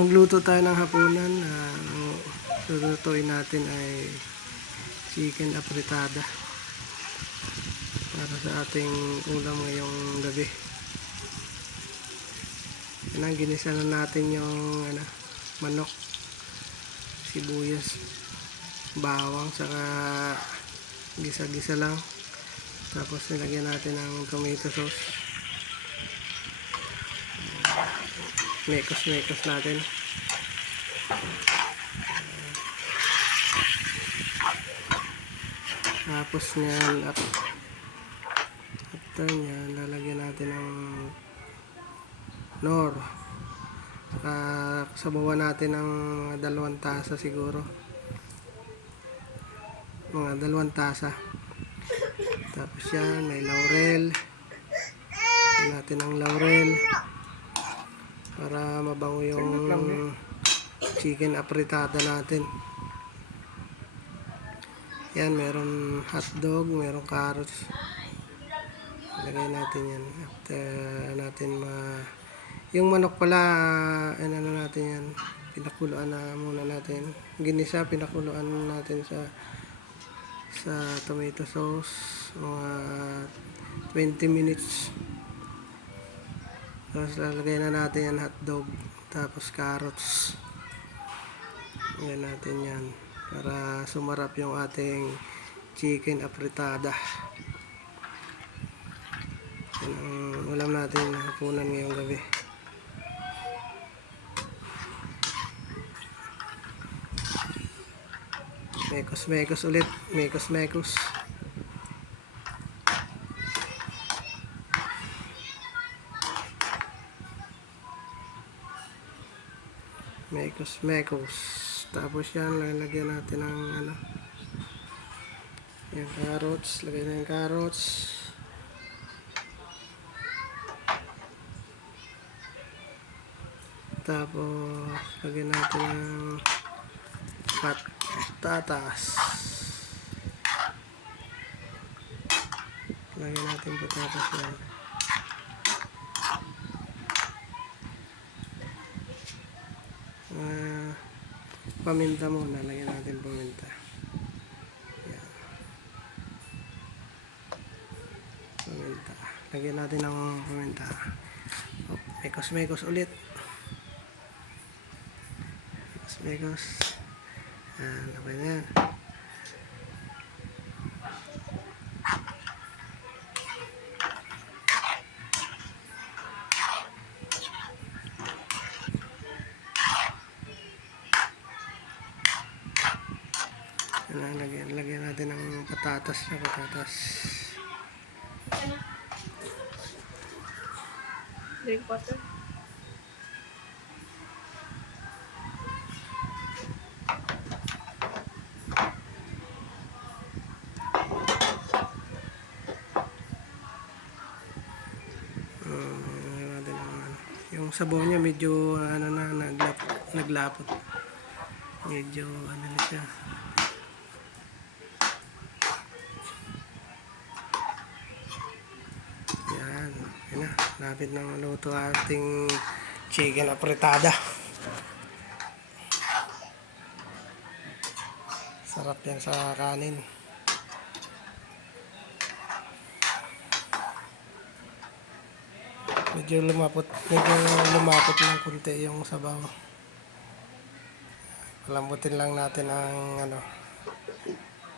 Magluto tayo ng hapunan. Ang lulutuin natin ay chicken apritada para sa ating ulam ngayong gabi. Ginisa na natin yung manok, sibuyas, bawang, saka gisa-gisa lang. Tapos nilagyan natin ng tomato sauce. Mekos natin. Tapos nyan, after nyan, lalagyan natin ng nor. Sabawan natin ng mga 2 tasa siguro. Mga 2 tasa. Tapos yan, may laurel. Lagyan natin ng laurel para mabango yung chicken apritada natin. Yan, meron hotdog, meron carrots. Lagay natin yan. After natin yung manok pala, natin yan. Pinakuluan na muna natin. Ginisa, pinakuluan natin sa tomato sauce. Mga 20 minutes. Tapos lalagay na natin yan hotdog. Tapos carrots. Lagay natin yan. Para sumarap yung ating chicken apritada. Yan ang ulam natin hapunan ngayong gabi. Mekos ulit. Mekos. Tapos yan, lalagyan natin ng yung carrots. Lagyan na yung carrots. Tapos lagyan natin ng patatas. Lagyan natin patatas yan. Paminta muna, lagyan natin paminta. Yan. Paminta. Lagyan natin ng paminta. Mekos ulit. Mekos. Labay na yan. Lagyan natin ng patatas. Drink water. Yung sabaw niya medyo naglapot. Medyo na siya. Yan na, lapit na maluto ating chicken apritada. Sarap yan sa kanin. Medyo lumapot ng kunti yung sabaw. Palambutin lang natin ang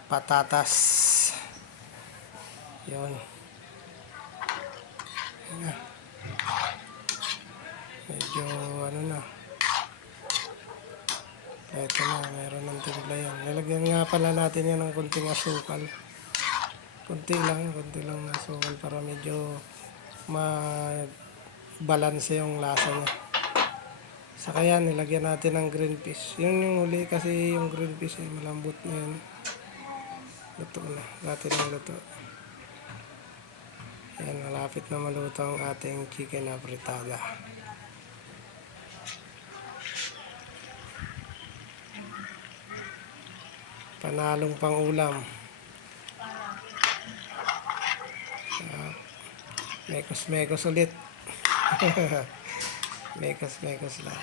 patatas. Yun. Medyo na. Ito na, meron ng timpla yan. Nalagyan nga pala natin yan ng kunting asukal. Kunti lang na asukal para medyo ma-balance yung lasa niya. Saka yan, nilagyan natin ng green peas. Yun yung huli kasi yung green peas ay malambot na yan. Luto na. Natin ang luto. Yan, malapit na maluto ang ating chicken apritada. Panalong pang ulam. Mekos ulit. Mekos lang.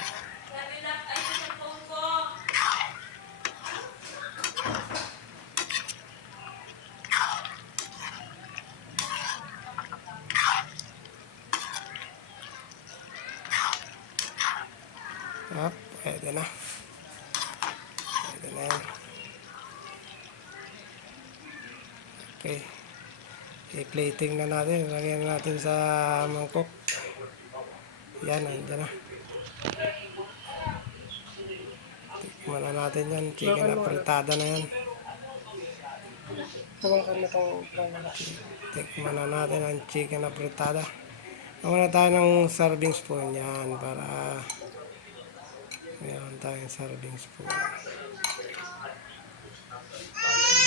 Up, pwede na. Pwede na yan. Okay. I-plating na natin. Lagyan natin sa mangkok. Yan, andyan na. Tikman na natin yan. Chicken na fritada na yan. Hawakan mo itong malaki. Tikman na natin ang chicken na fritada. Nakuha na tayo ng serving spoon yan para meron tayong serving spoon.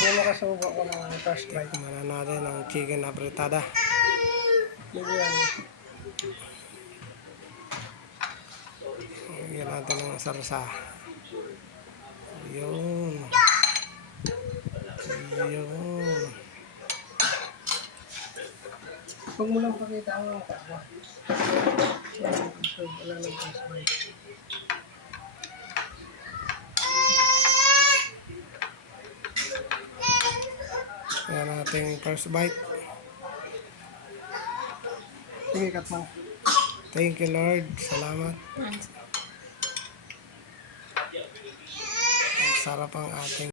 Hindi nakasubo ko ng first bite. Tikman na natin ang chicken na fritada. Bigyan. Lagyan natin ng sarsa. Yun. Yun. Huwag mo lang pakita ang mukha ko. So, wala nang first bite. Yan natin first bite. Sige, cut mo. Thank you, Lord. Salamat. Ang sarap ang ating